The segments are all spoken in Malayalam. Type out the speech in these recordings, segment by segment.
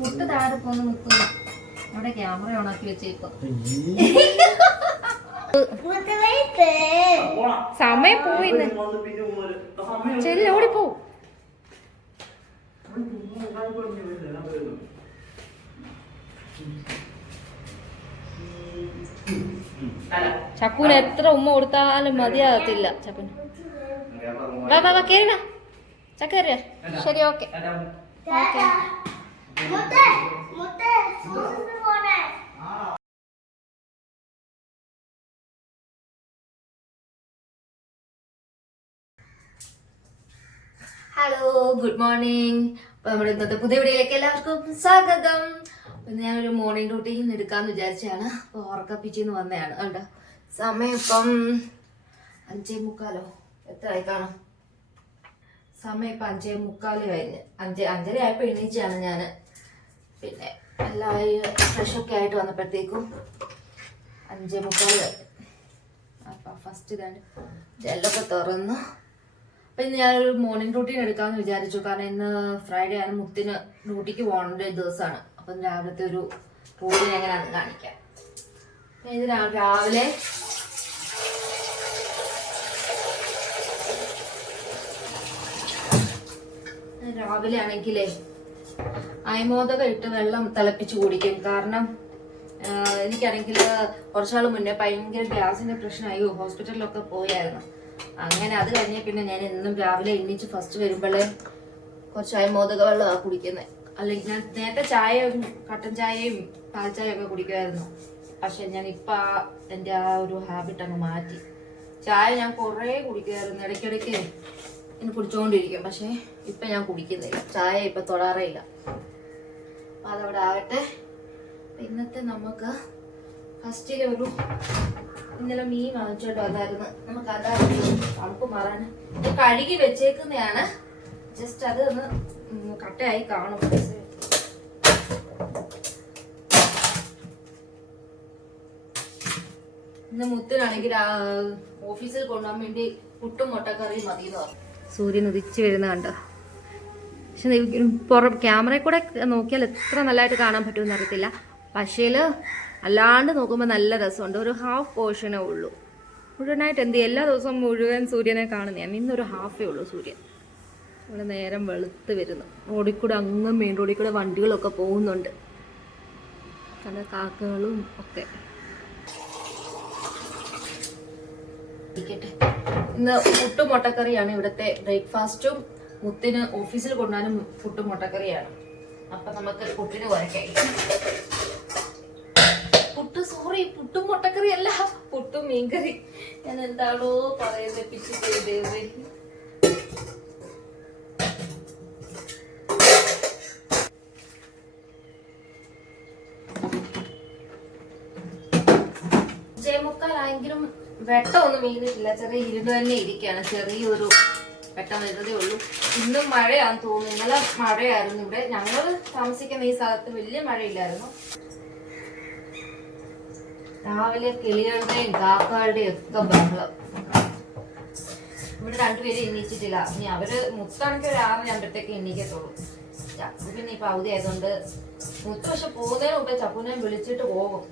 പുട്ട് താഴെ പോന്ന് നിൽക്കുന്നു അവിടെ ക്യാമറ ഓണാക്കി വെച്ചേക്കോ. സമയം പോയിന്ന്. ചെല്ലി ഓടിപ്പോ ചക്കുന് എത്ര ഉമ്മ കൊടുത്താലും മതിയാകത്തില്ല ചക്കുന്. വാ വാ വാ കേറി വാ. ശരി okay. Okay. Hello good morning അപ്പൊ നമ്മുടെ ഇന്നത്തെ പുതിയ വീഡിയോയിലേക്ക് എല്ലാവർക്കും സ്വാഗതം. ഞാൻ ഒരു മോർണിംഗ് റൂട്ടീൻ എടുക്കാന്ന് വിചാരിച്ചാണ്. അപ്പൊ ഉറക്കപ്പിച്ചെന്ന് വന്നതാണ്. കണ്ടോ? സമയം ഇപ്പം അഞ്ചേ മുക്കാലോ? എത്രയായി കാണും? സമയം ഇപ്പം അഞ്ചേ മുക്കാലോ കഴിഞ്ഞ്. അഞ്ച് അഞ്ചര ആയപ്പോൾ എണീച്ചാണ് ഞാൻ പിന്നെ എല്ലാവരും ഫ്രഷൊക്കെ ആയിട്ട് വന്നപ്പോഴത്തേക്കും അഞ്ചേ മുക്കാൽ അപ്പം ഫസ്റ്റ് ഇതാണ് ജെല്ലൊക്കെ തുറന്നു. അപ്പം ഇന്ന് ഞാനൊരു മോർണിംഗ് റൂട്ടീൻ എടുക്കാമെന്ന് വിചാരിച്ചു. കാരണം ഇന്ന് ഫ്രൈഡേ ആണ്. മുത്തിന് ഡ്യൂട്ടിക്ക് പോകേണ്ട ദിവസമാണ്. അപ്പം രാവിലത്തെ ഒരു റൂട്ടീൻ എങ്ങനെയാണെന്ന് കാണിക്കാം. ഇത് രാവിലെ രാവിലെ ആണെങ്കിലേ അയമോദകം ഇട്ട് വെള്ളം തിളപ്പിച്ച് കുടിക്കും. കാരണം എനിക്കാണെങ്കിൽ കുറച്ചാൾ മുന്നേ ഭയങ്കര ഗ്യാസിന്റെ പ്രശ്നമായി ഹോസ്പിറ്റലിലൊക്കെ പോയായിരുന്നു. അങ്ങനെ അത് കഴിഞ്ഞ പിന്നെ ഞാൻ എന്നും രാവിലെ എണ്ണിച്ച് ഫസ്റ്റ് വരുമ്പോഴേ കുറച്ച് അയമോദക വെള്ളമാണ് കുടിക്കുന്നത് അല്ലെങ്കിൽ ഞാൻ നേരത്തെ ചായയും കട്ടൻ ചായയും പാൽ ചായയും ഒക്കെ കുടിക്കുമായിരുന്നു. പക്ഷെ ഞാൻ ഇപ്പം ആ എന്റെ ആ ഒരു ഹാബിറ്റ് അങ്ങ് മാറ്റി. ചായ ഞാൻ കുറേ കുടിക്കുമായിരുന്നു. ഇടയ്ക്കിടയ്ക്ക് ഇങ്ങനെ കുടിച്ചുകൊണ്ടിരിക്കും പക്ഷേ ഇപ്പം ഞാൻ കുടിക്കുന്നില്ല. ചായ ഇപ്പം തൊടാറേ ഇല്ല അപ്പം അതവിടെ ആകട്ടെ. ഇന്നത്തെ നമുക്ക് ഫസ്റ്റിലെ ഒരു ഇന്നലെ മീൻ വാങ്ങിച്ചോണ്ട് വന്നായിരുന്നു. നമുക്ക് അതായിരുന്നു തണുപ്പ് ഇത് കഴുകി വെച്ചേക്കുന്നതാണ് ജസ്റ്റ് അത് ഒന്ന് കട്ടയായി കാണും. ഇന്ന് മുത്തിനാണെങ്കിൽ ഓഫീസിൽ കൊണ്ടുപോകാൻ വേണ്ടി പുട്ടും മുട്ടക്കറിയും മതി എന്ന് പറഞ്ഞു. സൂര്യൻ ഉദിച്ചു വരുന്ന കണ്ടോ? പക്ഷെ പുറം ക്യാമറയിൽ കൂടെ നോക്കിയാൽ എത്ര നല്ലതായിട്ട് കാണാൻ പറ്റുമെന്ന് അറിയത്തില്ല. പക്ഷേ അല്ലാണ്ട് നോക്കുമ്പോൾ നല്ല രസമുണ്ട്. ഒരു ഹാഫ് പോർഷനേ ഉള്ളൂ. മുഴുവനായിട്ട് എന്ത് എല്ലാ ദിവസവും മുഴുവൻ സൂര്യനെ കാണുന്നേ കാണുന്നതാണ് ഇന്നൊരു ഹാഫേ ഉള്ളൂ സൂര്യൻ. ഇവിടെ നേരം വെളുത്ത് വരുന്നു. റോഡിൽ കൂടെ അങ്ങ് മെയിൻ റോഡിൽ കൂടെ വണ്ടികളൊക്കെ പോകുന്നുണ്ട്. കാക്കകളും ഒക്കെ. ഇരിക്കട്ടെ ഇന്ന് പുട്ടും മുട്ടക്കറിയാണ് ഇവിടുത്തെ ബ്രേക്ക്ഫാസ്റ്റും മുത്തിന് ഓഫീസിൽ കൊണ്ടുപോകാനും പുട്ടും മുട്ടക്കറിയാണ്. അപ്പൊ നമുക്ക് പുട്ടിന് കുറയ്ക്കായി പുട്ട് സോറി പുട്ടും മുട്ടക്കറി അല്ല പുട്ടും മീൻകറി. ഞാൻ എന്താണോ പറയുന്നത് പിച്ച് ചെയ്തേ വെട്ടമൊന്നും വീണിട്ടില്ല. ചെറിയ ഇരുന്ന് തന്നെ ഇരിക്കുകയാണ്. ചെറിയൊരു വെട്ടം വരുന്നതേ ഉള്ളൂ. ഇന്നും മഴയാന്ന് തോന്നുന്നു. ഇന്നലെ മഴയായിരുന്നു ഇവിടെ. ഞങ്ങൾ താമസിക്കുന്ന ഈ സ്ഥലത്ത് വലിയ മഴയില്ലായിരുന്നു. രാവിലെ കിളികളുടെയും കാക്കകളുടെയും ഒക്കെ ബഹളം ഇവിടെ രണ്ടുപേരും എണ്ണീച്ചിട്ടില്ല. ഇനി അവർ മുത്താണെങ്കിൽ ഒരു ആറ് രണ്ടത്തേക്ക് എണ്ണീക്കത്തുള്ളൂ. പിന്നെ ഇപ്പൊ അവധി ആയതുകൊണ്ട് മുത്ത് പക്ഷെ പോകുന്നതിന് മുമ്പേ ചപ്പുനെ വിളിച്ചിട്ട് പോകും.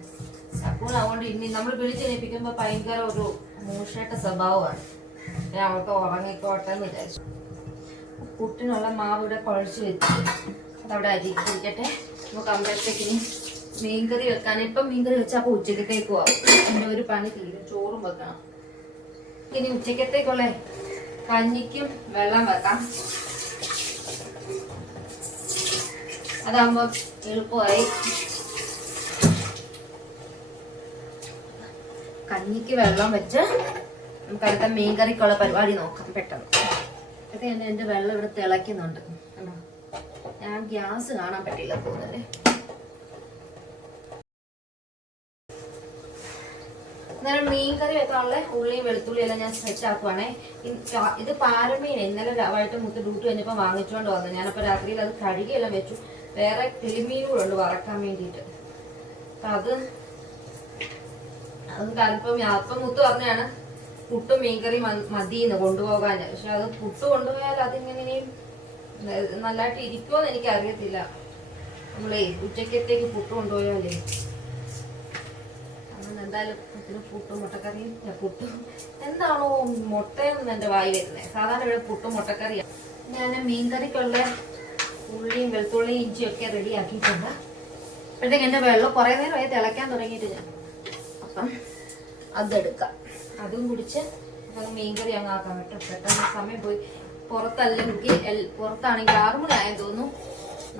ചപ്പൂന് അതുകൊണ്ട് ഇനി നമ്മൾ വിളിച്ചെണീപ്പിക്കുമ്പോ ഭയങ്കര ഒരു മൂഷേട്ട സ്വഭാവമാണ്. ഞാൻ അവൾക്ക് ഉറങ്ങിക്കോട്ടെ എന്ന് വിചാരിച്ചു. പുട്ടിനുള്ള മാവ് ഇവിടെ കുഴച്ച് വെച്ച് അതവിടെ അരിക്കട്ടെ നമുക്ക് അമ്പലത്തേക്ക് ഇനി മീൻകറി വെക്കാൻ. ഇപ്പം മീൻകറി വെച്ചാൽ അപ്പൊ ഉച്ചക്കത്തേക്ക് പോവാം. എന്റെ ഒരു പണി തീരും. ചോറും വെക്കണം. ഇനി ഉച്ചക്കത്തേക്കുള്ള കഞ്ഞിക്കും വെള്ളം വെക്കാം. അതാകുമ്പോ എളുപ്പമായി. കഞ്ഞിക്ക് വെള്ളം വെച്ച് നമുക്ക് അടുത്ത മീൻ മീൻകറിക്കുള്ള പരിപാടി നോക്കാം പെട്ടെന്ന്. എന്നെ എന്റെ വെള്ളം ഇവിടെ തിളയ്ക്കുന്നുണ്ട്. കണ്ടോ? ഞാൻ ഗ്യാസ് കാണാൻ പറ്റില്ല തോന്നുന്നല്ലേ അന്നേരം മീൻ കറി വെക്കാനുള്ള ഉള്ളിയും വെളുത്തുള്ളിയും എല്ലാം ഞാൻ സെറ്റ് ആക്കുവാണേ. ഇത് പാരമീൻ ഇന്നലെ വൈകിട്ട് മുത്ത് ഡ്യൂട്ടി കഴിഞ്ഞപ്പോൾ വാങ്ങിച്ചുകൊണ്ട് വന്നു ഞാനപ്പോൾ രാത്രിയിൽ അത് കഴുകിയെല്ലാം വെച്ചു. വേറെ കിളിമീൻ കൂടെ ഉണ്ട് വറക്കാൻ വേണ്ടിയിട്ട്. അപ്പം അത് അത് അല്പം അപ്പം മുത്ത് പറഞ്ഞാണ് പുട്ടും മീൻകറി മതിയെന്ന് കൊണ്ടുപോകാൻ പക്ഷെ അത് പുട്ട് കൊണ്ടുപോയാൽ അതിങ്ങനെ നല്ലതായിട്ട് ഇരിക്കുമോന്ന് എനിക്ക് അറിയത്തില്ല നമ്മളേ ഉച്ചക്കത്തേക്ക് പുട്ട് കൊണ്ടുപോയാലേ. എന്തായാലും പുട്ടും മുട്ടക്കറിയും പുട്ടും. എന്താണോ മുട്ടയെന്ന് എന്റെ വായി വരുന്നത് സാധാരണ ഇവിടെ പുട്ടും മുട്ടക്കറിയാണ് ഞാൻ മീൻകറിക്കുള്ള ഉള്ളിയും വെളുത്തുള്ളിയും ഇഞ്ചിയും ഒക്കെ റെഡി ആക്കിയിട്ടുണ്ട് അപ്പോഴത്തേക്ക് എന്റെ വെള്ളം കുറേ നേരമായി തിളയ്ക്കാൻ തുടങ്ങിയിട്ട് ഞാൻ. അപ്പം അതെടുക്കാം. അതും കുടിച്ച് അത് മീൻകറി അങ്ങ് ആക്കാൻ പറ്റും പെട്ടെന്ന് സമയം പോയി. പുറത്തല്ലെങ്കിൽ പുറത്താണെങ്കിൽ ആറ് മണി ആയെന്ന് തോന്നുന്നു.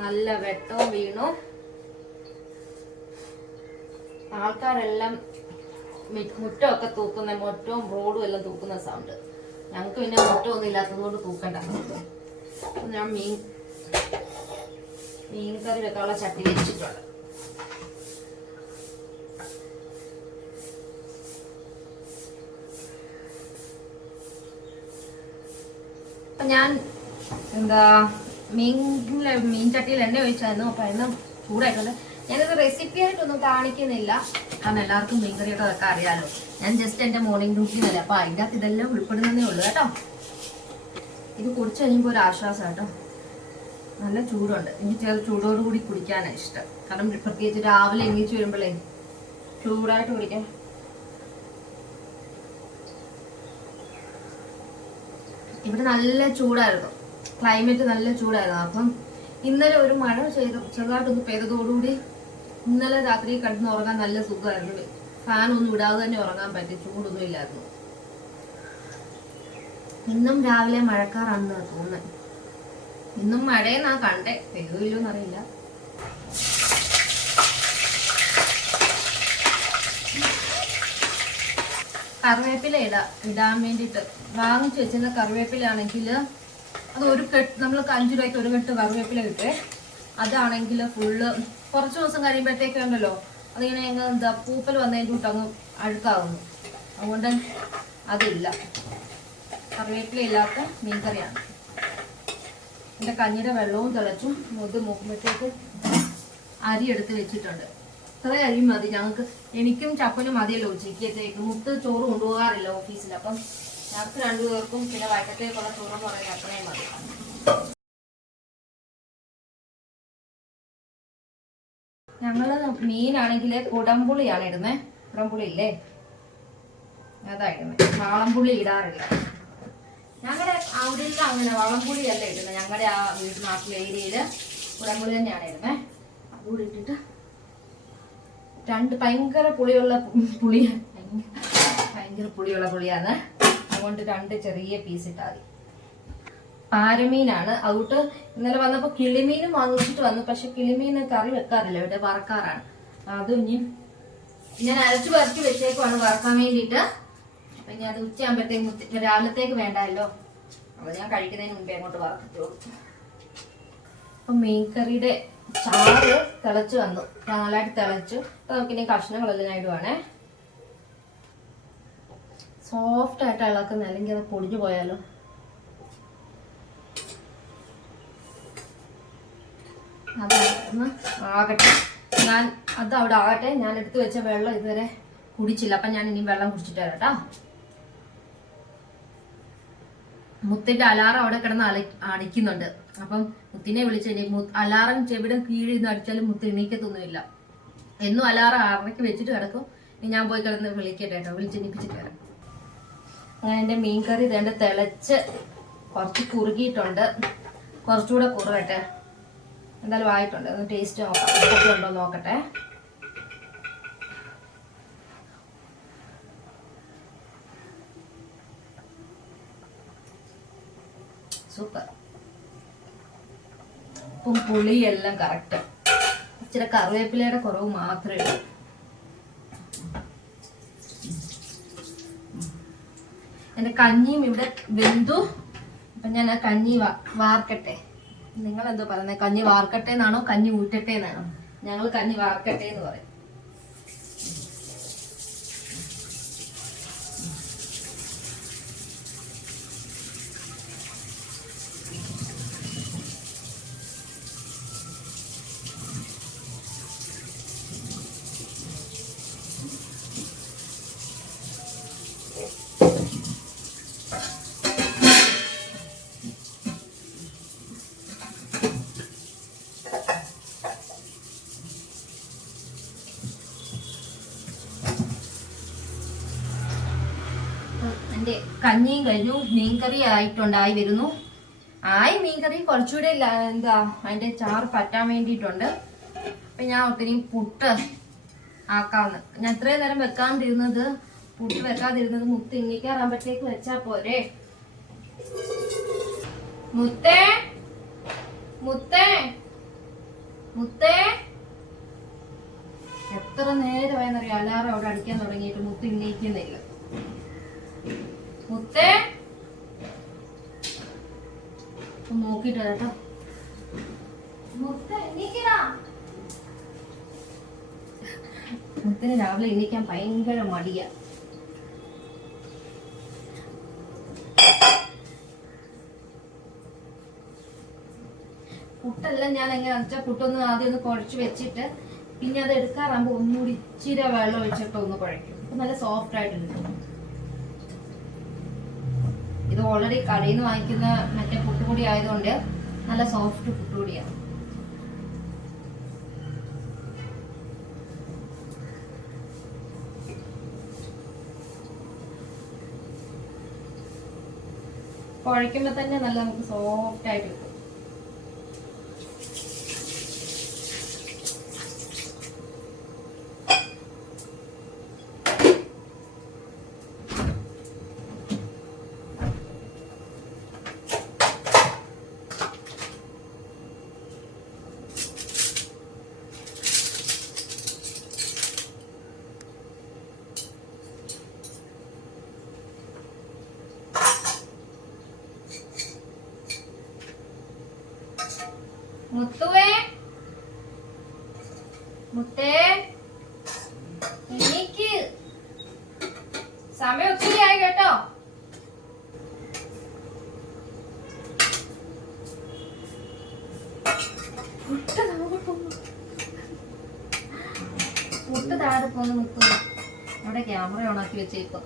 നല്ല വെട്ടവും വീണു. ആൾക്കാരെല്ലാം മുറ്റമൊക്കെ തൂക്കുന്ന മുറ്റവും റോഡും എല്ലാം തൂക്കുന്ന സൗണ്ട് ഞങ്ങൾക്ക് പിന്നെ മുറ്റമൊന്നും ഇല്ലാത്തതുകൊണ്ട് തൂക്കണ്ട. ഞാൻ മീൻ മീൻ കറി വെക്കാനുള്ള ചട്ടി വെച്ചിട്ടുണ്ട്. ഞാൻ എന്താ മീനിലെ മീൻ ചട്ടിയിൽ എണ്ണ ഒഴിച്ചായിരുന്നു. അപ്പൊ എണ്ണ ചൂടായിട്ടുണ്ട്. ഞാനിത് റെസിപ്പി ആയിട്ടൊന്നും കാണിക്കുന്നില്ല. കാരണം എല്ലാവർക്കും മീൻ കറിയൊക്കെ വെക്കാൻ അറിയാലോ. ഞാൻ ജസ്റ്റ് എന്റെ മോർണിംഗ് റൂട്ടീനല്ലേ അപ്പൊ അതിന്റെ അകത്ത് ഇതെല്ലാം ഉൾപ്പെടുന്നതേ ഉള്ളൂ കേട്ടോ. ഇത് കുടിച്ച് കഴിയുമ്പോൾ ഒരു ആശ്വാസം കേട്ടോ. നല്ല ചൂടുണ്ട്. എനിക്ക് ചെറു ചൂടോടുകൂടി കുടിക്കാനാണ് ഇഷ്ടം. കാരണം പ്രത്യേകിച്ച് രാവിലെ എണീച്ച് വരുമ്പോഴേ ചൂടായിട്ട് കുടിക്കാൻ ഇവിടെ നല്ല ചൂടായിരുന്നു. ക്ലൈമറ്റ് നല്ല ചൂടായിരുന്നു. അപ്പം ഇന്നലെ ഒരു മഴ ചെയ്ത് ചെറുതായിട്ടൊന്ന് പെയ്തതോടുകൂടി ഇന്നലെ രാത്രി കിടന്ന് ഉറങ്ങാൻ നല്ല സുഖമായിരുന്നു. ഫാൻ ഒന്നും ഇടാതെ തന്നെ ഉറങ്ങാൻ പറ്റി ചൂടൊന്നും ഇല്ലായിരുന്നു. ഇന്നും രാവിലെ മഴക്കാറാണെന്ന് തോന്നുന്നത് ഇന്നും മഴയെന്നാ കണ്ടേ പെയ്യോ അറിയില്ല കറിവേപ്പില ഇടാ ഇടാൻ വേണ്ടിയിട്ട്. വാങ്ങിച്ചു വെച്ചിരുന്ന കറിവേപ്പില ആണെങ്കിൽ അത് ഒരു കെട്ട് നമ്മൾ അഞ്ചു രൂപയ്ക്ക് ഒരു കെട്ട് കറിവേപ്പില കിട്ടേ അതാണെങ്കിൽ ഫുള്ള് കുറച്ച് ദിവസം കഴിയുമ്പോഴത്തേക്ക് ഉണ്ടല്ലോ അതിങ്ങനെ അങ്ങ് എന്താ പൂപ്പൽ വന്നതിന്റെ കൂട്ട് അങ്ങ് അഴുക്കാവുന്നു. അതുകൊണ്ട് അതില്ല. കറിവേപ്പില ഇല്ലാത്ത മീൻകറിയാണ്. എന്റെ കഞ്ഞിയുടെ വെള്ളവും തിളച്ചും മുത് മൂക്കുമ്പോഴത്തേക്ക് അരി എടുത്ത് വെച്ചിട്ടുണ്ട്. ഇത്ര അരി മതി. ഞങ്ങൾക്ക് എനിക്കും ചപ്പനും മതിയല്ലോ ഉച്ചയ്ക്കത്തേക്ക്. മുത്ത് ചോറ് കൊണ്ടുപോകാറില്ല ഓഫീസിൽ. അപ്പം ഞങ്ങൾക്ക് രണ്ടുപേർക്കും പിന്നെ വൈകിട്ടത്തേക്കുള്ള ചോറ് പറയുന്നത് അത്രയും മതി. ഞങ്ങൾ മീനാണെങ്കിൽ കുടംപുളിയാണ് ഇടുന്നത് കുടംപുളി ഇല്ലേ? അതാ ഇടുന്നത് വാളംപുളി ഇടാറില്ല. ഞങ്ങളുടെ അവിടെ അങ്ങനെ വളംപുളി അല്ല ഇടുന്നത് ഞങ്ങളുടെ ആ വീട് നാട്ടിലെ ഏരിയയിൽ കുടംപുളി തന്നെയാണ് ഇടുന്നത് അതുകൂടി ഇട്ടിട്ട് രണ്ട് ഭയങ്കര പുളിയുള്ള പുളി ഭയങ്കര പുളിയുള്ള പുളിയാണ്. അതുകൊണ്ട് രണ്ട് ചെറിയ പീസ് ഇട്ടാൽ മതി. പാരമീനാണ്. അതുകൊണ്ട് ഇന്നലെ വന്നപ്പോൾ കിളിമീനും വാങ്ങിച്ചിട്ട് വന്നു. പക്ഷെ കിളിമീൻ കറി വെക്കാറില്ല. ഇവിടെ വറക്കാറാണ്. അതും ഇനി ഞാൻ അരച്ചു പരത്തി വെച്ചേക്കുവാണ് വറക്കാൻ വേണ്ടിയിട്ട്. അപ്പൊ ഞാൻ അത് ഉച്ചയാകുമ്പോഴത്തേക്ക് രാവിലത്തേക്ക് വേണ്ടല്ലോ അപ്പൊ ഞാൻ കഴിക്കുന്നതിന് മുമ്പേ അങ്ങോട്ട് വറക്കത്തുള്ളൂ. അപ്പൊ മീൻകറിയുടെ ചാറ് തിളച്ച് വന്നു. നല്ലതായിട്ട് തിളച്ചു. അപ്പൊ നമുക്കിനി കഷ്ണങ്ങളെല്ലാം വേണേ സോഫ്റ്റ് ആയിട്ട് ഇളക്കുന്ന അല്ലെങ്കിൽ അത് പൊടിഞ്ഞു പോയാലോ? അതൊന്ന് ആകട്ടെ. ഞാൻ അത് അവിടെ ആകട്ടെ. ഞാൻ എടുത്തു വെച്ച വെള്ളം ഇതുവരെ കുടിച്ചില്ല. അപ്പം ഞാൻ ഇനി വെള്ളം കുടിച്ചിട്ട് കേട്ടോ. മുത്തിന്റെ അലാറം അവിടെ കിടന്ന് അല അടിക്കുന്നുണ്ട് അപ്പം മുത്തിനെ വിളിച്ചു അലാറം ചെവിടെ കീഴിൽ നിന്ന് അടിച്ചാലും മുത്ത് എണീക്കത്തൊന്നുമില്ല. എന്നും അലാറം ആറരയ്ക്ക് വെച്ചിട്ട് കിടക്കും. ഞാൻ പോയി കിടന്ന് വിളിക്കട്ടെ കേട്ടോ. വിളിച്ചെണീപ്പിച്ചിട്ട് വരാം. അങ്ങനെ എന്റെ മീൻകറി ഇതേണ്ട തിളച്ച് കുറച്ച് കുറുകിയിട്ടുണ്ട്. കുറച്ചുകൂടെ കുറുകട്ടെ. എന്തായാലും ആയിട്ടുണ്ട്. ടേസ്റ്റ് നോക്കാം. ഉണ്ടോ നോക്കട്ടെ സൂപ്പർ ഉപ്പും എല്ലാം കറക്റ്റ് ഇച്ചിരി കറിവേപ്പിലയുടെ കുറവ് മാത്രമേ ഉള്ളൂ. എന്റെ കഞ്ഞിയും ഇവിടെ വെന്തു. അപ്പം ഞാൻ ആ കഞ്ഞി വാർക്കട്ടെ. നിങ്ങൾ എന്തോ പറയുന്നത് കഞ്ഞി വാർക്കട്ടെ എന്നാണോ? കഞ്ഞി ഊറ്റട്ടെ എന്നാണോ? ഞങ്ങൾ കഞ്ഞി വാർക്കട്ടെ എന്ന് പറയും. കഞ്ഞിയും കഴിഞ്ഞു മീൻകറി ആയിട്ടുണ്ടായി വരുന്നു. ആയി മീൻകറി കുറച്ചുകൂടെ എന്താ അതിന്റെ ചാറ് പറ്റാൻ വേണ്ടിയിട്ടുണ്ട്. അപ്പം ഞാൻ ഒത്തിരി പുട്ട് ആക്കാവുന്ന ഞാൻ ഇത്രയും നേരം വെക്കാണ്ടിരുന്നത് പുട്ട് വെക്കാതിരുന്നത് മുത്ത് ഇന്നിക്കാറാകുമ്പോഴത്തേക്ക് വെച്ചാ പോരെ. മുത്തേ മുത്തേ മുത്തേ. എത്ര നേരമായെന്നറിയാം അലാറം അവിടെ അടിക്കാൻ തുടങ്ങിയിട്ട് മുത്ത് ഇന്നയിക്കുന്നില്ല മുത്തേ. നോക്കിട്ട് കേട്ടോ. മുത്തിന് രാവിലെ എണീക്കാൻ ഭയങ്കര മടിയ. പുട്ടെല്ലാം ഞാൻ എങ്ങനെ വെച്ചാൽ പുട്ടൊന്ന് ആദ്യം ഒന്ന് കുഴച്ച് വെച്ചിട്ട് പിന്നെ അത് എടുക്കാറാകുമ്പോൾ ഒന്നുകൂടി ഇച്ചിരി വെള്ളം ഒഴിച്ചിട്ട് ഒന്ന് കുഴയ്ക്കും. നല്ല സോഫ്റ്റ് ആയിട്ട് കിട്ടും ഇത് ഓൾറെഡി കടയിൽ നിന്ന് വാങ്ങിക്കുന്ന മറ്റേ പുട്ടുപൊടി ആയതുകൊണ്ട് നല്ല സോഫ്റ്റ് പുട്ടുപൊടിയാണ് കുഴയ്ക്കുമ്പോൾ തന്നെ നല്ല നമുക്ക് സോഫ്റ്റ് ആയിട്ട് കിട്ടും മുത്തുവേ മുത്തേ എനിക്ക് സമയം ഒത്തിരി ആയി കേട്ടോ മുട്ട താഴെ പോന്നു മുട്ട താഴെ പോന്നു മുത്തു അവിടെ ക്യാമറ ഓൺ വെച്ചേക്കോ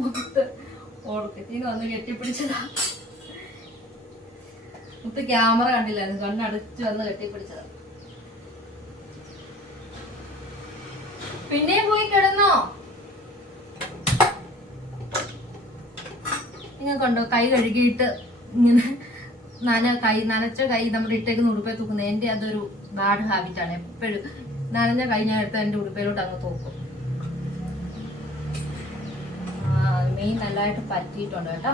മുത്ത് ഓർക്കത്തിന് വന്ന് കെട്ടിപ്പിടിച്ചതാ. മുത്ത് ക്യാമറ കണ്ടില്ലായിരുന്നു. കണ്ണടച്ച് വന്ന് കെട്ടിപ്പിടിച്ചതാ. പിന്നെയും പോയി കിടന്നോ? നിങ്ങൾ കണ്ടോ? കൈ കഴുകിയിട്ട് ഇങ്ങനെ നന കൈ നനച്ച കൈ നമ്മുടെ ഇട്ടേക്കുന്ന ഉടുപ്പേ തൂക്കുന്നത് എന്റെ അതൊരു ബാഡ് ആണ്. എപ്പോഴും നനഞ്ഞ കൈ ഞാൻ എടുത്ത് എന്റെ ഉടുപ്പയിലോട്ട് അങ്ങ് തൂക്കും. മീൻ നല്ലതായിട്ട് പറ്റിയിട്ടുണ്ട് കേട്ടോ.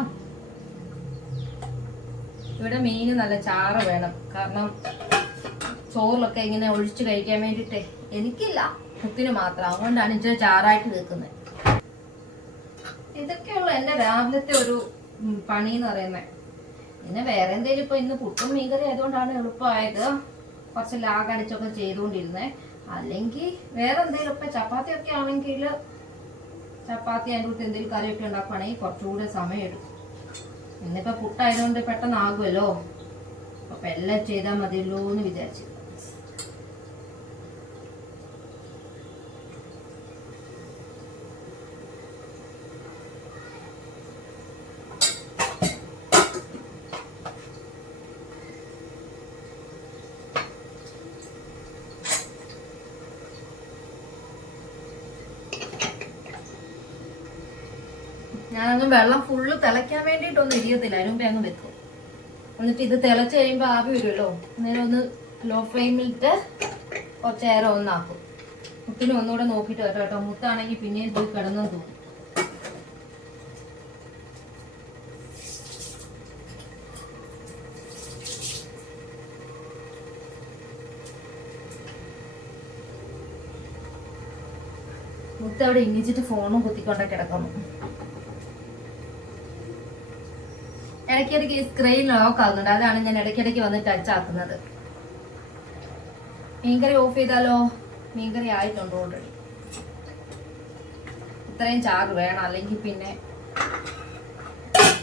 ഇവിടെ മെയിൻ നല്ല ചാറ് വേണം. കാരണം ചോറിലൊക്കെ ഇങ്ങനെ ഒഴിച്ച് കഴിക്കാൻ വേണ്ടിട്ടേ എനിക്കില്ല. കുത്തിന് മാത്രം. അതുകൊണ്ടാണ് ഇച്ചിരി ചാറായിട്ട് നിൽക്കുന്നത് ഇതൊക്കെയുള്ള എന്റെ രാവിലത്തെ ഒരു പണി എന്ന് പറയുന്നത്. പിന്നെ വേറെ എന്തെങ്കിലും ഇപ്പൊ ഇന്ന് പുട്ടും മീൻകറി ആയതുകൊണ്ടാണ് എളുപ്പമായത്. കുറച്ച് ലാഗടിച്ചൊക്കെ ചെയ്തുകൊണ്ടിരുന്നേ. അല്ലെങ്കിൽ വേറെ എന്തെങ്കിലും ഇപ്പൊ ചപ്പാത്തി ഒക്കെ ആണെങ്കിൽ ചപ്പാത്തി അതിന്റെ കൂട്ടി എന്തെങ്കിലും കറിയൊക്കെ ഉണ്ടാക്കുവാണെങ്കിൽ കുറച്ചുകൂടെ സമയം എടുക്കും ഇന്നിപ്പോ പുട്ടായതുകൊണ്ട് പെട്ടെന്ന് ആകുമല്ലോ അപ്പൊ എല്ലാം ചെയ്താൽ മതിയല്ലോ എന്ന് വിചാരിച്ചു. ഞാനൊന്നും വെള്ളം ഫുള്ള് തിളയ്ക്കാൻ വേണ്ടിയിട്ടൊന്നും ഇരിയത്തില്ല അതിന് മുമ്പേ അങ്ങ് വെക്കും. എന്നിട്ട് ഇത് തിളച്ച് കഴിയുമ്പോൾ ആവി വരുമല്ലോ? അന്നേരം ഒന്ന് ലോ ഫ്ലെയിമിലിട്ട് കുറച്ച് നേരം ഒന്നാക്കും മുട്ടിന് ഒന്നുകൂടെ നോക്കിയിട്ട് വരാം കേട്ടോ. മുത്താണെങ്കിൽ പിന്നെയും പോയി കിടന്നു തോന്നും മുത്തവിടെ ഇങ്ങിച്ചിട്ട് ഫോണും കുത്തിക്കൊണ്ട കിടക്കുന്നു. ഇടയ്ക്കിടയ്ക്ക് ഈ സ്ക്രീൻ ലോക്ക് ആകുന്നുണ്ട് അതാണ് ഞാൻ ഇടയ്ക്കിടയ്ക്ക് വന്ന് ടച്ച് ആക്കുന്നത്. മീൻകറി ഓഫ് ചെയ്താലോ? മീൻകറി ആയിട്ടുണ്ട് ഓൾറെഡി ഇത്രയും ചാറ് വേണം. അല്ലെങ്കിൽ പിന്നെ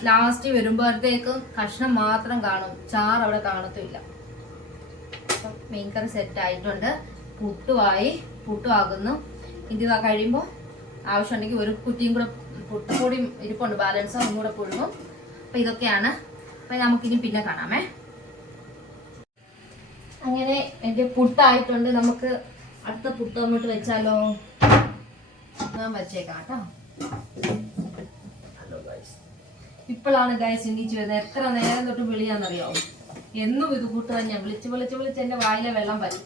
ലാസ്റ്റ് വരുമ്പോഴത്തേക്കും കഷ്ണം മാത്രം കാണും. ചാറ് അവിടെ കാണത്തില്ല മീൻകറി സെറ്റ് ആയിട്ടുണ്ട്. പുട്ടുമായി പുട്ടുമാകുന്നു ഇത് കഴിയുമ്പോൾ ആവശ്യമുണ്ടെങ്കിൽ ഒരു കുറ്റിയും കൂടെ പുട്ടുകൂടി ഇരിപ്പുണ്ട്. ബാലൻസ് ഒന്നും കൂടെ പുഴുങ്ങും. അപ്പം ഇതൊക്കെയാണ്. അപ്പം നമുക്കിനി പിന്നെ കാണാമേ. അങ്ങനെ എന്റെ പുട്ടായിട്ടുണ്ട്. നമുക്ക് അടുത്ത പുട്ട് അങ്ങോട്ട് വെച്ചാലോ? ഞാൻ വെച്ചേക്കാം കേട്ടോ. ഇപ്പോഴാണ് ഗൈസ് എണീച്ച് വരുന്നത്. എത്ര നേരം തൊട്ട് വിളിയാന്നറിയാവോ എന്നും ഇത് കൂട്ടുക ഞാൻ. വിളിച്ച് വിളിച്ച് വിളിച്ച് എന്റെ വായിലെ വെള്ളം വരും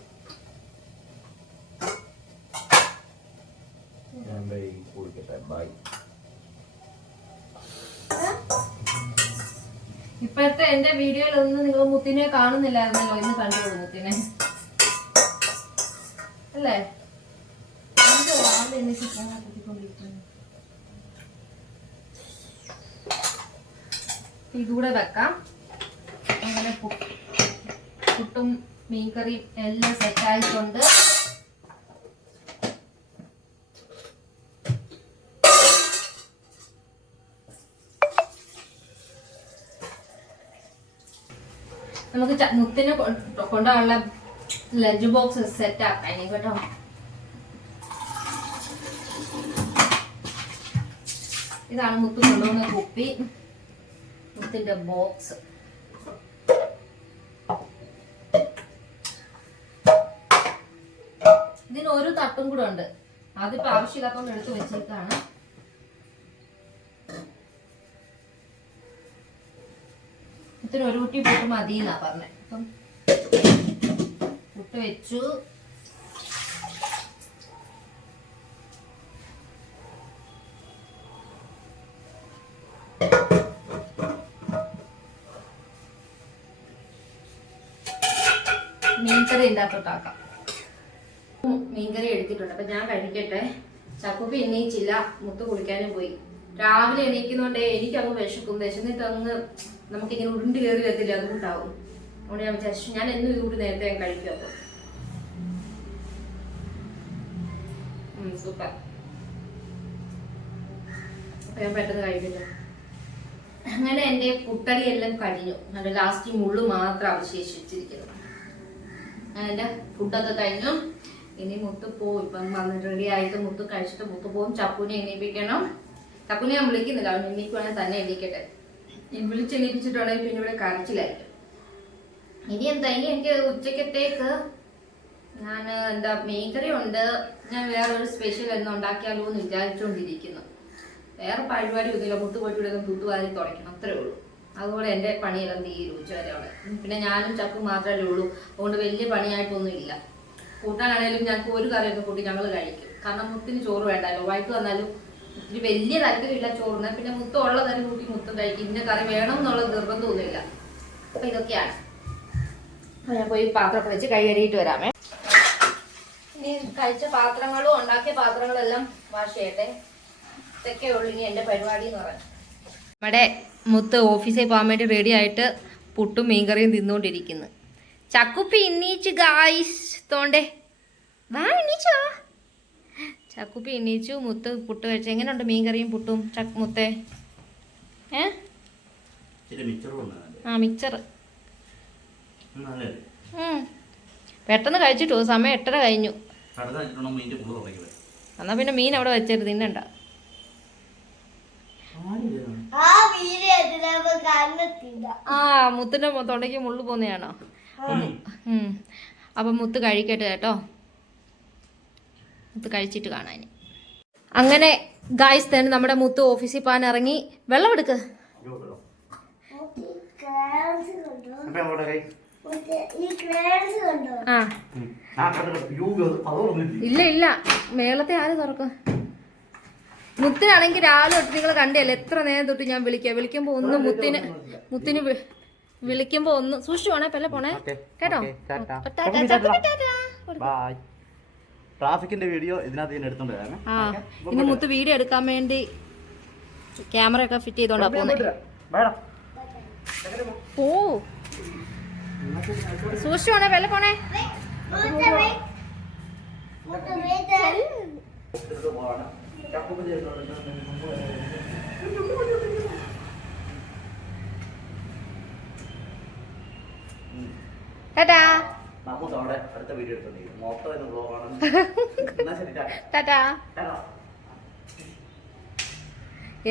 ഞാൻ പോയി കുളിക്കട്ടെ ബൈ ഇപ്പോഴത്തെ എന്റെ വീഡിയോയിൽ ഒന്നും നിങ്ങൾ മുത്തിനെ കാണുന്നില്ലായിരുന്നല്ലോ ഇന്ന് കണ്ടോളൂ മുത്തിനെ. അല്ലേ? ഇതുകൂടെ വെക്കാം. അങ്ങനെ പുട്ടും മീൻകറിയും എല്ലാം സെറ്റായിട്ടുണ്ട് നമുക്ക് മുത്തിന് കൊണ്ടുപോകാനുള്ള ലഞ്ച് ബോക്സ് സെറ്റ് ആക്കാം ഇനി കേട്ടോ. ഇതാണ് മുത്ത് കൊണ്ടുപോകുന്ന കുപ്പി. മുത്തിന്റെ ബോക്സ് ഇതിന് ഒരു തട്ടും കൂടെ ഉണ്ട്. അതിപ്പോ ആവശ്യമില്ലാത്തോണ്ട് എടുത്ത് വെച്ചേക്കാണ്. ഇതിന് ഒരു കുട്ടി പുട്ട് മതി എന്നാ പറഞ്ഞത് അപ്പം പുട്ട് വെച്ചു. മീൻകറി ഉണ്ടാക്കിട്ടാക്കാം മീൻകറി എടുത്തിട്ടുണ്ട്. അപ്പൊ ഞാൻ കഴിക്കട്ടെ. ചക്കുപ്പി എണ്ണീച്ചില്ല മുത്ത് കുളിക്കാനും പോയി. രാവിലെ എണീക്കുന്നോണ്ടേ എനിക്ക് അങ്ങ് വിശക്കും. വിശന്നിട്ട് അങ്ങ് നമുക്കിങ്ങനെ ഉരുണ്ട് കയറി വരത്തില്ല അതുകൊണ്ടാവും അതുകൊണ്ട് ഞാൻ വിചാരിച്ചു ഞാൻ എന്നും ഇതുകൂടി നേരത്തെ ഞാൻ കഴിക്കും അപ്പൊ. സൂപ്പർ അപ്പൊ ഞാൻ പെട്ടെന്ന് കഴിക്കില്ല അങ്ങനെ എന്റെ പുട്ടടി എല്ലാം കഴിഞ്ഞു അതിന്റെ ലാസ്റ്റ് മുള്ളു മാത്രം അവശേഷിച്ചിരിക്കുന്നു അതിന്റെ ഫുഡൊക്കെ കഴിഞ്ഞു. ഇനി മുത്ത് പോവും. ഇപ്പം വന്നിട്ട് റെഡി ആയിട്ട് മുത്ത് കഴിച്ചിട്ട് മുത്ത് പോവും. ചപ്പൂനെ എണീപ്പിക്കണം. ചപ്പുനെ ഞാൻ വിളിക്കുന്നില്ല. അവൻ എണീക്കുവാണെങ്കിൽ തന്നെ എണീക്കട്ടെ. വിളിച്ച് എണീപ്പിച്ചിട്ടുണ്ടെങ്കിൽ പിന്നെ ഇവിടെ കരച്ചിലായിരിക്കും. ഇനി എന്താ? ഇനി എനിക്ക് ഉച്ചക്കത്തേക്ക് ഞാൻ എന്താ മീൻകറി ഉണ്ട് ഞാൻ വേറെ ഒരു സ്പെഷ്യൽ എന്ന് ഉണ്ടാക്കിയാലോ എന്ന് വിചാരിച്ചുകൊണ്ടിരിക്കുന്നു വേറെ പരിപാടി ഒന്നുമില്ല. മുത്ത് പോയിട്ട് ഇവിടെ തൂത്തുവാരി തുടയ്ക്കണം. അത്രേ ഉള്ളൂ. അതുപോലെ എന്റെ പണിയെല്ലാം തീരും ഉച്ച വരെ അവിടെ. പിന്നെ ഞാനും ചപ്പും മാത്രമേ ഉള്ളൂ. അതുകൊണ്ട് വലിയ പണിയായിട്ടൊന്നും ഇല്ല കൂട്ടാനാണെങ്കിലും ഞങ്ങൾക്ക് ഒരു കറിയൊക്കെ കൂട്ടി ഞങ്ങൾ കഴിക്കും. കാരണം മുത്തിന് ചോറ് വേണ്ടല്ലോ. വൈകിട്ട് വന്നാലും ഇത്തിരി വലിയ താല്പര്യമില്ല ചോറിന്. പിന്നെ മുത്തം ഉള്ള കറി കൂട്ടി മുത്തം കഴിക്കും. ഇന്ന കറി വേണം എന്നുള്ള നിർബന്ധമൊന്നുമില്ല അപ്പൊ ഇതൊക്കെയാണ്. ഞാൻ പോയി പാത്രമൊക്കെ വെച്ച് കൈ കഴുകിയിട്ട് വരാമേ. ഇനി കഴിച്ച പാത്രങ്ങളും ഉണ്ടാക്കിയ പാത്രങ്ങളെല്ലാം വാഷ് ചെയ്യട്ടെ. ഇതൊക്കെ ഉള്ളു ഇനി എന്റെ പരിപാടി എന്ന് പറയാം നമ്മുടെ മുത്ത് ഓഫീസിൽ പോകാൻ വേണ്ടി റെഡി ആയിട്ട് പുട്ടും മീൻകറിയും തിന്നുകൊണ്ടിരിക്കുന്നു. ചക്കുപ്പി ഇന്നീച്ച് ഗായ്സ് തോണ്ടേ. വാ എണ്ണീച്ചോ ചക്കുപ്പി എണ്ണീച്ചു മുത്ത് പുട്ട് കഴിച്ചു. എങ്ങനെയുണ്ട് മീൻകറിയും പുട്ടും? ചക്ക് മുത്തേ? ഏ? ആ മിക്സർ പെട്ടെന്ന് കഴിച്ചിട്ടു? സമയം എട്ടര കഴിഞ്ഞു. എന്നാ പിന്നെ മീൻ അവിടെ വെച്ചത് തിന്നണ്ട. ആ മുത്തിന്റെ തൊണ്ടയ്ക്ക് മുള്ളു പോന്നെയാണോ അപ്പം മുത്ത് കഴിക്കട്ടെ കേട്ടോ. മുത്ത് കഴിച്ചിട്ട് കാണാൻ അങ്ങനെ ഗായ്സ് തന്നെ നമ്മുടെ മുത്ത് ഓഫീസിൽ പോകാൻ ഇറങ്ങി. വെള്ളം എടുക്ക്. ഇല്ല ഇല്ല. മേളത്തെ ആര് തുറക്കും? മുത്തിനാണെങ്കിൽ രാവിലെ തൊട്ട് നിങ്ങൾ കണ്ടല്ലേ? എത്ര നേരം തൊട്ട് ഞാൻ വിളിക്കാം? വിളിക്കുമ്പോ ഒന്ന് മുത്തിന് മുത്തിന് വിളിക്കുമ്പോ ഒന്ന് സൂക്ഷിച്ചു പോണേ പെല്ല പോണേ. കേട്ടോ. ബൈ ട്രാഫിക്കിന്റെ വീഡിയോ ഇതിനകത്ത് ഞാൻ എടുത്തോണ്ട് വരാമേ ആ മുത്ത് വീഡിയോ എടുക്കാൻ വേണ്ടി ക്യാമറ ഒക്കെ ഫിറ്റ് ചെയ്തോണ്ടാ പോന്നെ. വേണം പോ. സൂക്ഷിച്ചു പോണേ ടാറ്റാ. നമുക്ക് അവിടെ അടുത്ത വീഡിയോ എടുത്തിട്ടുണ്ട്. മൊത്തം എന്ന് ബ്ലോഗാണ്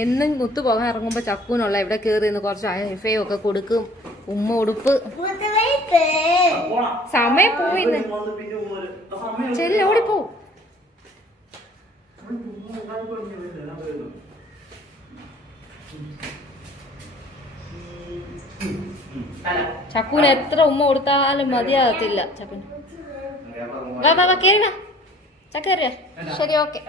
എന്നാ മുത്തു പോകാൻ ഇറങ്ങുമ്പോ ചക്കൂനുള്ള ഇവിടെ കയറി നിന്ന് കുറച്ച് ഐഫയും ഒക്കെ കൊടുക്കും. ഉമ്മ ഉടുപ്പ്. സമയം പോയി ഇങ്ങോട്ട് പിന്നെ Thank you. ചെല്ലി ഓടിപ്പോ. ചക്കൂന് എത്ര ഉമ്മ കൊടുത്താലും മതിയാകത്തില്ല ചക്കുന്. വാ വാ വാ കേറിന ചക്ക കയറിയ ശരി ഓക്കെ.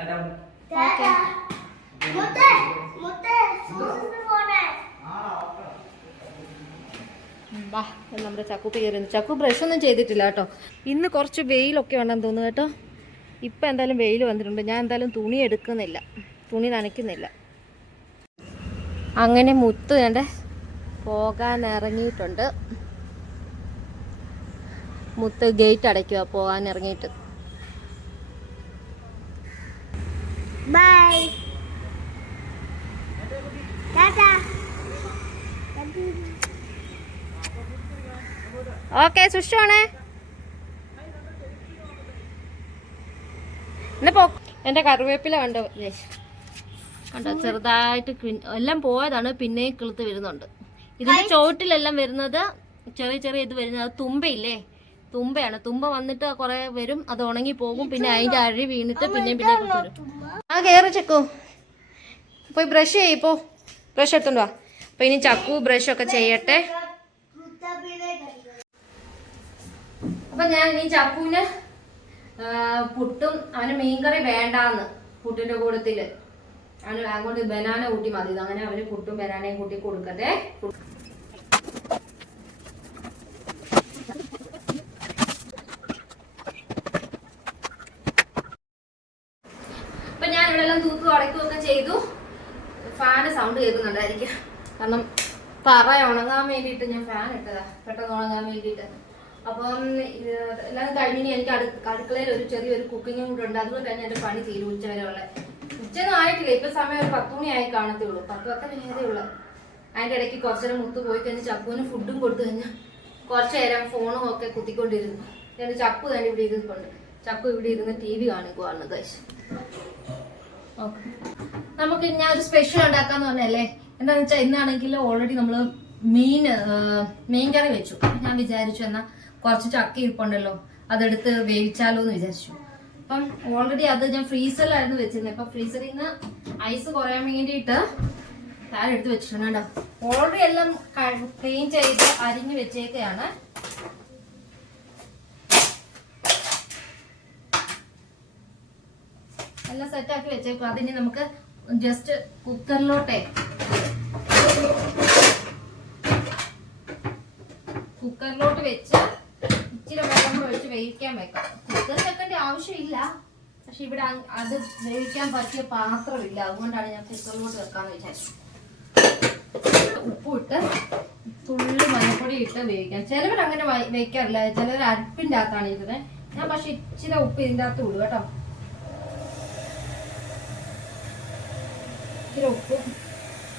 വാ നമ്മുടെ ചക്കൂപ്പ് കയറിയത് ചക്കു ബ്രഷ് ഒന്നും ചെയ്തിട്ടില്ല കേട്ടോ. ഇന്ന് കുറച്ച് വെയിലൊക്കെ ഉണ്ടെന്ന് തോന്നുന്നു കേട്ടോ. ഇപ്പം എന്തായാലും വെയിൽ വന്നിട്ടുണ്ട്. ഞാൻ എന്തായാലും തുണി എടുക്കുന്നില്ല. തുണി നനയ്ക്കുന്നില്ല. അങ്ങനെ മുത്ത് വേണ്ട പോകാൻ ഇറങ്ങിയിട്ടുണ്ട് മുത്ത് ഗേറ്റ് അടയ്ക്കുക പോകാൻ ഇറങ്ങിയിട്ട് ബൈ ഓക്കെ സുഷാണേ എന്നാ പോ എന്റെ കറിവേപ്പില കണ്ടോ? കണ്ടോ? ചെറുതായിട്ട് എല്ലാം പോയതാണ് പിന്നെയും കിളുത്ത് വരുന്നുണ്ട്. ഇതിന്റെ ചോട്ടിലെല്ലാം വരുന്നത് ചെറിയ ചെറിയ ഇത് വരുന്നത് അത് തുമ്പയില്ലേ? തുമ്പയാണ്. തുമ്പ വന്നിട്ട് കുറെ വരും. അത് ഉണങ്ങി പോകും. പിന്നെ അതിന്റെ അഴി വീണിട്ട് പിന്നെയും പിന്നെ ആ കയറി ചക്കു. പോയി ബ്രഷ് ചെയ്യിപ്പോ ബ്രഷ് എടുത്തോണ്ട് വാ. അപ്പൊ ഇനി ചക്കു ബ്രഷ് ഒക്കെ ചെയ്യട്ടെ. അപ്പൊ ഞാൻ ഇനി ചക്കുവിന് പുട്ടും അവന് മീൻകറി വേണ്ടാന്ന് പുട്ടിന്റെ കൂട്ടത്തിൽ. അങ്ങോട്ട് ബനാന കൂട്ടി മതി. അങ്ങനെ അവർ പുട്ടും ബനാനയും കൂട്ടി കൊടുക്കട്ടെ. അപ്പൊ ഞാൻ സൗണ്ട് കാരണം ഞാൻ ഫാൻ ഇട്ടതാ. പെട്ടെന്ന് ഉണങ്ങാൻ വേണ്ടിയിട്ട്. അപ്പം എല്ലാം കഴിഞ്ഞ് എനിക്ക് അടുക്കളയിൽ ഒരു ചെറിയൊരു കുക്കിങ്ങും കൂടെ ഉണ്ട്. അതുകൊണ്ട് തന്നെ എന്റെ പണി തീരും ഉച്ച വരെ ഉള്ള ഉച്ചയൊന്നും ആയിട്ടില്ല ഇപ്പൊ സമയം ഒരു പത്ത് മണി ആയി കാണത്തേ ഉള്ളൂ പത്ത് പത്ത് നേരേ ഉള്ളു. അതിന്റെ ഇടയ്ക്ക് കുറച്ചു നേരം മുത്ത് പോയി കഴിഞ്ഞ് ചപ്പുവിന് ഫുഡും കൊടുത്തു കഴിഞ്ഞാൽ കുറച്ചു നേരം ഫോണും ഒക്കെ കുത്തിക്കൊണ്ടിരുന്നു. എന്നിട്ട് ചപ്പു തന്നെ ഇവിടെ ഇരുന്നുണ്ട് ചപ്പു ഇവിടെ ഇരുന്ന് ടി വി കാണിക്കുവാണ് ഓക്കെ. നമുക്ക് ഞാൻ ഒരു സ്പെഷ്യൽ ഉണ്ടാക്കാന്ന് പറഞ്ഞല്ലേ? എന്താണെന്ന് വെച്ചാൽ ഇന്നാണെങ്കിൽ ഓൾറെഡി നമ്മൾ മീൻ മീൻ കറി വെച്ചു. ഞാൻ വിചാരിച്ചു എന്നാ കുറച്ച് ചക്ക ഇരിപ്പുണ്ടല്ലോ. അതെടുത്ത് വേവിച്ചാലോ എന്ന് വിചാരിച്ചു. അപ്പം ഓൾറെഡി അത് ഞാൻ ഫ്രീസറിലായിരുന്നു വെച്ചിരുന്നത്. ഇപ്പം ഫ്രീസറിൽ നിന്ന് ഐസ് കുറയാൻ വേണ്ടിയിട്ട് താഴെ എടുത്ത് വെച്ചിട്ടുണ്ട് കേട്ടോ. ഓൾറെഡി എല്ലാം ക്ലീൻ ചെയ്ത് അരിഞ്ഞ് വെച്ചേക്കുകയാണ് എല്ലാം സെറ്റാക്കി വെച്ചേക്കും അതിന് നമുക്ക് ജസ്റ്റ് കുക്കറിലോട്ടെ കുക്കറിലോട്ട് വെച്ച് ഇച്ചിരി വെള്ളം കൂടെ ഒഴിച്ച് വേവിക്കാൻ വെക്കാം. കുക്കർ വെക്കേണ്ട ആവശ്യമില്ല. പക്ഷെ ഇവിടെ അത് വേവിക്കാൻ പറ്റിയ പാത്രമില്ല. അതുകൊണ്ടാണ് ഞാൻ കുക്കറിലോട്ട് വെക്കാന്ന് വിചാരിച്ചത്. ഉപ്പിട്ട് തുള്ളി മഞ്ഞപ്പൊടി ഇട്ട് വേവിക്കാം. ചിലവർ അങ്ങനെ വെക്കാറില്ല. ചിലവർ അരിപ്പിന്റെ അകത്താണ് ഇരുന്നത് ഞാൻ പക്ഷെ ഇച്ചിരി ഉപ്പ് ഇതിന്റെ അകത്ത് വിടും കേട്ടോ. ഇച്ചിരി ഉപ്പും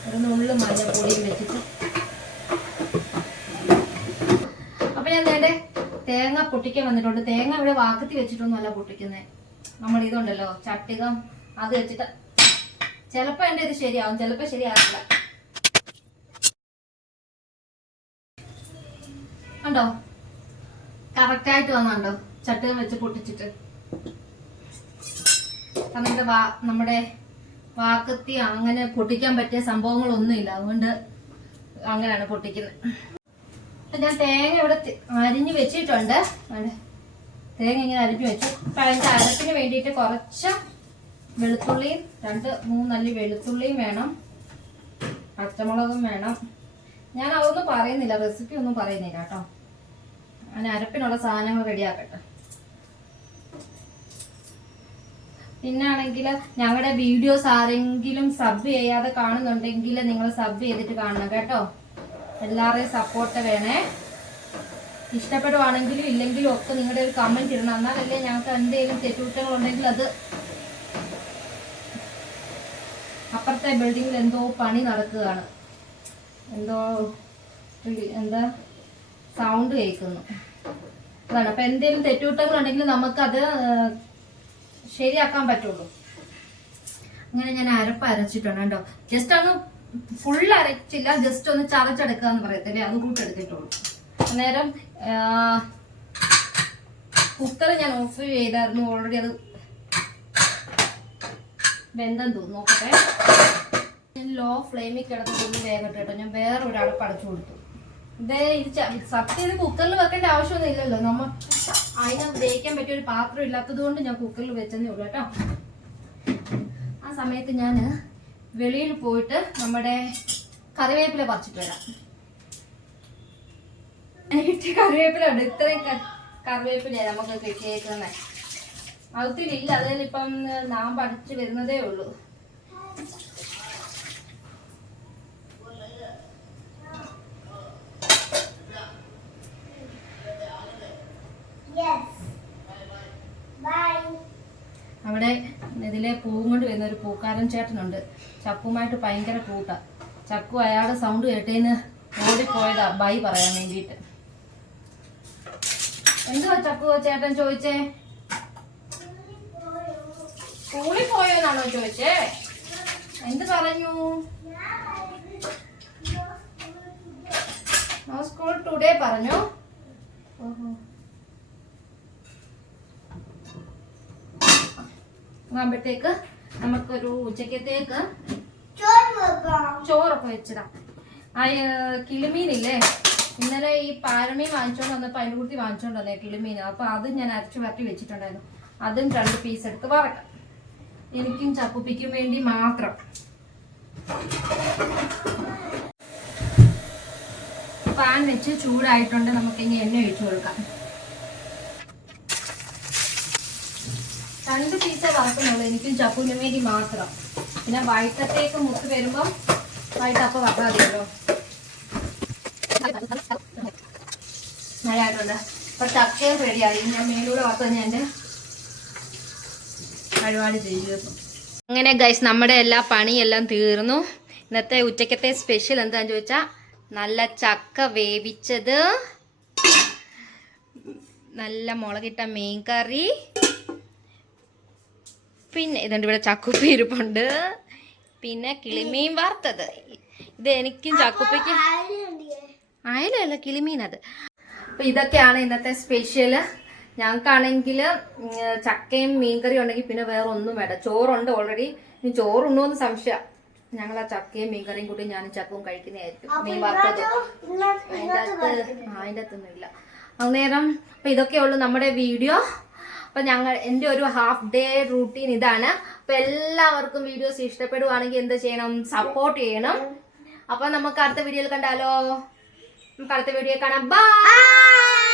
ഒരു നുള്ളു മഞ്ഞപ്പൊടിയും വെച്ചിട്ട്. അപ്പൊ ഞാൻ നേരെ തേങ്ങ പൊട്ടിക്കാൻ വന്നിട്ടുണ്ട്. തേങ്ങ ഇവിടെ വാക്കത്തി വെച്ചിട്ടൊന്നുമല്ല പൊട്ടിക്കുന്നത് നമ്മൾ ഇതുണ്ടല്ലോ ചട്ടികം അത് വെച്ചിട്ട് ചിലപ്പോ എന്റെ ഇത് ശരിയാവും ചിലപ്പോ ശരിയാവില്ല കണ്ടോ? കറക്റ്റ് ആയിട്ട് വന്നുണ്ടോ? ചട്ടികം വെച്ച് പൊട്ടിച്ചിട്ട്. നമ്മുടെ വാ നമ്മുടെ വാക്കത്തി അങ്ങനെ പൊട്ടിക്കാൻ പറ്റിയ സംഭവങ്ങളൊന്നുമില്ല. അതുകൊണ്ട് അങ്ങനെയാണ് പൊട്ടിക്കുന്നത്. ഞാൻ തേങ്ങ ഇവിടെ അരിഞ്ഞ് വെച്ചിട്ടുണ്ട്. തേങ്ങ ഇങ്ങനെ അരിഞ്ഞ് വെച്ചു. അപ്പൊ അതിന്റെ അരപ്പിന് വേണ്ടിയിട്ട് കുറച്ച് വെളുത്തുള്ളിയും രണ്ട് മൂന്നല്ലി വെളുത്തുള്ളിയും വേണം. പച്ചമുളകും വേണം. ഞാൻ അതൊന്നും പറയുന്നില്ല. റെസിപ്പി ഒന്നും പറയുന്നില്ല കേട്ടോ. അങ്ങനെ അരപ്പിനുള്ള സാധനങ്ങൾ റെഡിയാക്കട്ടെ. പിന്നെ ആണെങ്കിൽ ഞങ്ങളുടെ വീഡിയോസ് ആരെങ്കിലും സബ് ചെയ്യാതെ കാണുന്നുണ്ടെങ്കിൽ നിങ്ങൾ സബ് ചെയ്തിട്ട് കാണണം കേട്ടോ. എല്ലാവരുടെയും സപ്പോർട്ട് വേണേ. ഇഷ്ടപ്പെടുവാണെങ്കിലും ഇല്ലെങ്കിലും ഒക്കെ നിങ്ങളുടെ ഒരു കമന്റ് ഇടണം. എന്നാലല്ലേ ഞങ്ങൾക്ക് എന്തെങ്കിലും തെറ്റുകുറ്റങ്ങൾ ഉണ്ടെങ്കിൽ അത് അപ്പുറത്തെ ബിൽഡിങ്ങിൽ എന്തോ പണി നടക്കുകയാണ്. എന്തോ എന്താ? സൗണ്ട് കേൾക്കുന്നു. അതാണ്. അപ്പം എന്തെങ്കിലും തെറ്റുകുറ്റങ്ങൾ ഉണ്ടെങ്കിൽ നമുക്കത് ശരിയാക്കാൻ പറ്റുള്ളൂ. അങ്ങനെ ഞാൻ അരപ്പ് അരച്ചിട്ടുണ്ട് കേട്ടോ. ജസ്റ്റ് ഒന്ന് ഫുൾ അരച്ചില്ല ജസ്റ്റ് ഒന്ന് ചതച്ചെടുക്കുക എന്ന് പറയത്തില്ലേ? അത് കൂട്ടെടുത്തിട്ടുള്ളൂ അന്നേരം കുക്കർ ഞാൻ ഓഫ് ചെയ്തായിരുന്നു ഓൾറെഡി അത് വെന്തം തോന്നുന്നു. നോക്കട്ടെ. ഞാൻ ലോ ഫ്ലെയിമിൽ കിടന്നിട്ടൊന്ന് വേഗട്ടെ കേട്ടോ. ഞാൻ വേറെ ഒരാൾ അടച്ചു കൊടുത്തു ഇതേ ഇത് സത്യം ഇത് കുക്കറിൽ വെക്കേണ്ട ആവശ്യമൊന്നും ഇല്ലല്ലോ. നമ്മൾ അതിനകത്ത് വേവിക്കാൻ പറ്റിയ ഒരു പാത്രം ഇല്ലാത്തത് കൊണ്ട് ഞാൻ കുക്കറിൽ വെച്ചതേ ഉള്ളൂ കേട്ടോ. ആ സമയത്ത് ഞാൻ വെളിയിൽ പോയിട്ട് നമ്മുടെ കറിവേപ്പില പറിച്ചിട്ട് വരാം. കറിവേപ്പില ഉണ്ട്. ഇത്രയും കറിവേപ്പില നമുക്ക് കിട്ടിയേക്കുന്നത് അകത്തിലില്ല ഇപ്പം നാം പഠിച്ചു വരുന്നതേ ഉള്ളൂ. Yes. അവിടെ ഇതിലെ പൂവും കൊണ്ട് വരുന്ന ഒരു പൂക്കാരൻ ചേട്ടനുണ്ട്. ചക്കുമായിട്ട് ഭയങ്കര കൂട്ട. ചക്കു അയാളുടെ സൗണ്ട് കേട്ടേന്ന് ഓടിപ്പോയതാ. ബൈ പറയാൻ വേണ്ടിട്ട് എന്തുവാ ചക്കു ചേട്ടൻ ചോദിച്ചേ? സ്കൂളിൽ പോയോന്നാണോ ചോദിച്ചേ? എന്ത് പറഞ്ഞു? സ്കൂൾ ടുഡേ പറഞ്ഞു? ഓഹോ. ആകുമ്പോഴത്തേക്ക് നമുക്കൊരു ഉച്ചക്കത്തേക്ക്. ചോറൊക്കെ വെച്ചിടാം. ആ കിളിമീനില്ലേ? ഇന്നലെ ഈ പാരമീൻ വാങ്ങിച്ചോണ്ട് വന്നപ്പോൾ അതിന്റെ കൂട്ടി വാങ്ങിച്ചോണ്ട് വന്നേ കിളിമീൻ. അപ്പൊ അത് ഞാൻ അരച്ചു വരട്ടി വെച്ചിട്ടുണ്ടായിരുന്നു. അതും രണ്ട് പീസ് എടുത്ത് വറക്കാം. എനിക്കും ചപ്പുപ്പിക്കും വേണ്ടി മാത്രം. പാൻ വെച്ച് ചൂടായിട്ടുണ്ട്. നമുക്ക് ഇനി എണ്ണ ഒഴിച്ചു കൊടുക്കാം. രണ്ട് പീസേ വറക്കുന്നുള്ളൂ എനിക്കും ചപ്പുവിനും വേണ്ടി മാത്രം. പിന്നെ വൈകിട്ടത്തേക്ക് മുത്ത് വരുമ്പം വൈകിട്ട് അപ്പം വറക്കാൻ മതിയല്ലോ നല്ലതായിട്ടുണ്ട്. അപ്പൊ ചക്കയും റെഡിയായി. ഞാൻ മേലൂടെ വറുത്ത് ഞാൻ എന്റെ പരിപാടി ചെയ്തു അങ്ങനെ ഗൈസ് നമ്മുടെ എല്ലാ പണിയെല്ലാം തീർന്നു. ഇന്നത്തെ ഉച്ചക്കത്തെ സ്പെഷ്യൽ എന്താന്ന് ചോദിച്ചാൽ നല്ല ചക്ക വേവിച്ചത്. നല്ല മുളകിട്ട മീൻ കറി പിന്നെ ഇതുണ്ട് ഇവിടെ ചക്കുപ്പി ഇരിപ്പുണ്ട് പിന്നെ കിളിമീൻ വറുത്തത്. ഇത് എനിക്കും ചക്കുപ്പിക്ക് അയലല്ല കിളിമീൻ അത് അപ്പൊ ഇതൊക്കെയാണ് ഇന്നത്തെ സ്പെഷ്യൽ ഞങ്ങൾക്കാണെങ്കിൽ ചക്കയും മീൻകറിയും ഉണ്ടെങ്കിൽ പിന്നെ വേറെ ഒന്നും വേണ്ട. ചോറുണ്ട് ഓൾറെഡി ഇനി ചോറുണ്ടോന്ന് സംശയം. ഞങ്ങൾ ആ ചക്കയും മീൻകറിയും കൂട്ടി ഞാനും ചക്കവും കഴിക്കുന്നതായിരിക്കും. മീൻ വറുത്തത്. അതിന്റെ അകത്ത് അതിന്റെ അകത്തൊന്നുമില്ല. അന്നേരം അപ്പൊ ഇതൊക്കെയുള്ളൂ നമ്മുടെ വീഡിയോ. അപ്പൊ ഞങ്ങൾ എന്റെ ഒരു ഹാഫ് ഡേ റൂട്ടീൻ ഇതാണ്. അപ്പൊ എല്ലാവർക്കും വീഡിയോസ് ഇഷ്ടപ്പെടുവാണെങ്കിൽ എന്ത് ചെയ്യണം? സപ്പോർട്ട് ചെയ്യണം. അപ്പൊ നമുക്ക് അടുത്ത വീഡിയോയിൽ കണ്ടാലോ? നമുക്ക് അടുത്ത വീഡിയോ കാണാം. ബൈ